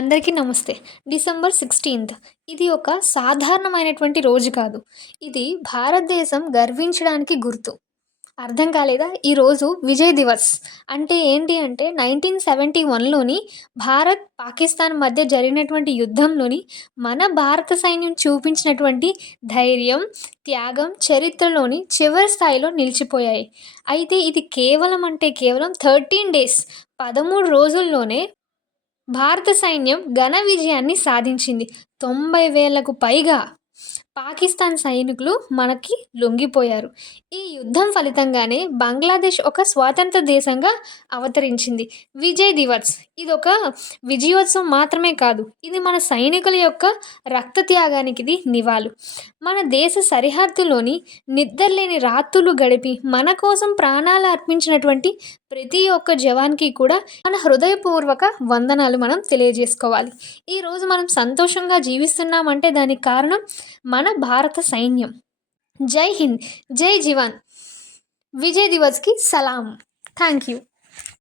అందరికీ నమస్తే. డిసెంబర్ 16 ఇది ఒక సాధారణమైనటువంటి రోజు కాదు. ఇది భారతదేశం గర్వించడానికి గుర్తు. అర్థం కాలేదా? ఈరోజు విజయ్ దివస్. అంటే ఏంటి అంటే 1971లోని భారత్, పాకిస్తాన్ మధ్య జరిగినటువంటి యుద్ధంలోని మన భారత సైన్యం చూపించినటువంటి ధైర్యం, త్యాగం చరిత్రలోని చివరి స్థాయిలో నిలిచిపోయాయి. అయితే ఇది కేవలం అంటే కేవలం 13 డేస్, 13 రోజుల్లోనే భారత సైన్యం ఘన విజయాన్ని సాధించింది. 90,000కు పైగా పాకిస్తాన్ సైనికులు మనకి లొంగిపోయారు. ఈ యుద్ధం ఫలితంగానే బంగ్లాదేశ్ ఒక స్వాతంత్ర దేశంగా అవతరించింది. విజయ్ దివస్ ఇదొక విజయోత్సవం మాత్రమే కాదు. ఇది మన సైనికుల యొక్క రక్త త్యాగానికి ఇది నివాళి. మన దేశ సరిహద్దులోని నిద్రలేని రాత్రులు గడిపి మన కోసం ప్రాణాలు అర్పించినటువంటి ప్రతి ఒక్క జవాన్‌కి కూడా మన హృదయపూర్వక వందనాలు మనం తెలియజేసుకోవాలి. ఈరోజు మనం సంతోషంగా జీవిస్తున్నామంటే దానికి కారణం మన భారత సైన్యం. జై హింద్! జై జవాన్! విజయ్ దివస్‌కి సలాం! Thank you.